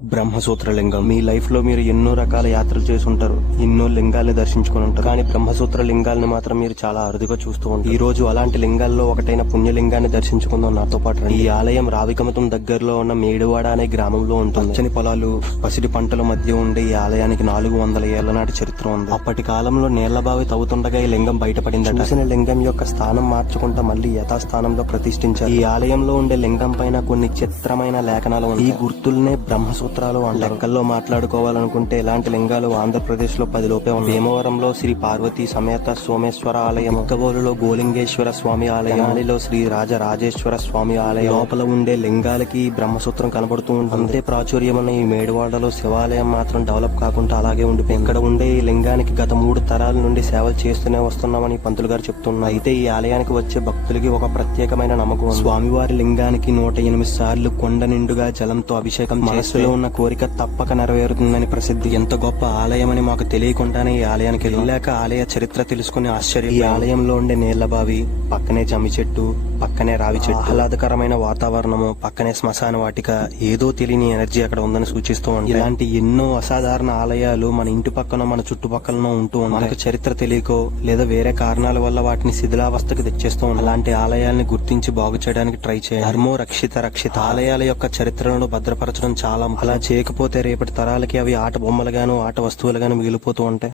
బ్రహ్మసూత్ర లింగం. మీ లైఫ్ లో మీరు ఎన్నో రకాల యాత్రలు చేసి ఉంటారు, ఎన్నో లింగాల్ని దర్శించుకుని ఉంటారు. కానీ బ్రహ్మసూత్ర లింగాల్ని మాత్రం మీరు చాలా అరుదుగా చూస్తూ ఉంటారు. ఈ రోజు అలాంటి లింగాల్లో ఒకటైన పుణ్యలింగాన్ని దర్శించుకుందాం నాతో పాటు రండి. ఈ ఆలయం రావికమతం దగ్గరలో ఉన్న మేడువాడ అనే గ్రామంలో ఉంటుంది. పచ్చని పొలాలు, పసిడి పంటల మధ్య ఉండే ఈ ఆలయానికి 400 ఏళ్ల నాటి చరిత్ర ఉంది. అప్పటి కాలంలో నీళ్ల బావి తవ్వుతుండగా ఈ లింగం బయటపడిందట. చూసిన లింగం యొక్క స్థానం మార్చుకుంటా మళ్లీ యథాస్థానంలో ప్రతిష్ఠించారు. ఈ ఆలయంలో ఉండే లింగం పైన కొన్ని చిత్రమైన లేఖనాలు ఉన్నాయి. ఈ గుర్తుల్నే బ్రహ్మసూత్రాలు అంటారు. లెక్కల్లో మాట్లాడుకోవాలనుకుంటే ఇలాంటి లింగాలు ఆంధ్రప్రదేశ్ లో 10 లోపే ఉన్నాయి. భీమవరంలో శ్రీ పార్వతీ సమేత సోమేశ్వర ఆలయం, ఇక్కబోలులో గోలింగేశ్వర స్వామి ఆలయం, తెనాలిలో శ్రీ రాజరాజేశ్వర స్వామి ఆలయం. లోపల ఉండే లింగాలకి బ్రహ్మసూత్రం కనబడుతూ ఉంటుంది. అంతే ప్రాచుర్యం ఉన్న ఈ మేడువాడలో శివాలయం మాత్రం డెవలప్ కాకుండా అలాగే ఉండిపోయింది. ఇక్కడ ఉండే ఈ లింగానికి గత 3 తరాల నుండి సేవలు చేస్తూనే వస్తున్నామని పంతులు గారు చెప్తున్నారు. అయితే ఈ ఆలయానికి వచ్చే భక్తులకి ఒక ప్రత్యేకమైన నమ్మకం. స్వామివారి లింగానికి 108 సార్లు కొండ నిండుగా జలంతో అభిషేకం మనసులో ఉన్న కోరిక తప్పక నెరవేరుతుందని ప్రసిద్ధి. ఎంత గొప్ప ఆలయం అని మాకు తెలియకుండానే ఈ ఆలయానికి వెళ్ళాక ఆలయ చరిత్ర తెలుసుకునే ఆశ్చర్యం. ఈ ఆలయంలో ఉండే నీళ్ల బావి, పక్కనే జమ్మి చెట్టు, పక్కనే రావి చెట్టు, ఆహ్లాదకరమైన వాతావరణము, పక్కనే శ్మశాన వాటిక, ఏదో తెలియని ఎనర్జీ అక్కడ ఉందని సూచిస్తూ ఉంది. ఇలాంటి ఎన్నో అసాధారణ ఆలయాలు మన ఇంటి పక్కన, మన చుట్టుపక్కల ఉంటూ ఉంటాయి. మనకు చరిత్ర తెలియకో లేదా వేరే కారణాల వల్ల వాటిని శిథిలావస్థకు తెచ్చేస్తూ ఉంటాం. అలాంటి ఆలయాల్ని గుర్తించి బాగు చేయడానికి ట్రై చేయాలి. ధర్మో రక్షిత రక్షిత. ఆలయాల యొక్క చరిత్రలను భద్రపరచడం చాలా. అలా చేయకపోతే రేపటి తరాలకి అవి ఆట బొమ్మలుగాను, ఆట వస్తువులుగాను మిగిలిపోతూ ఉంటాయి.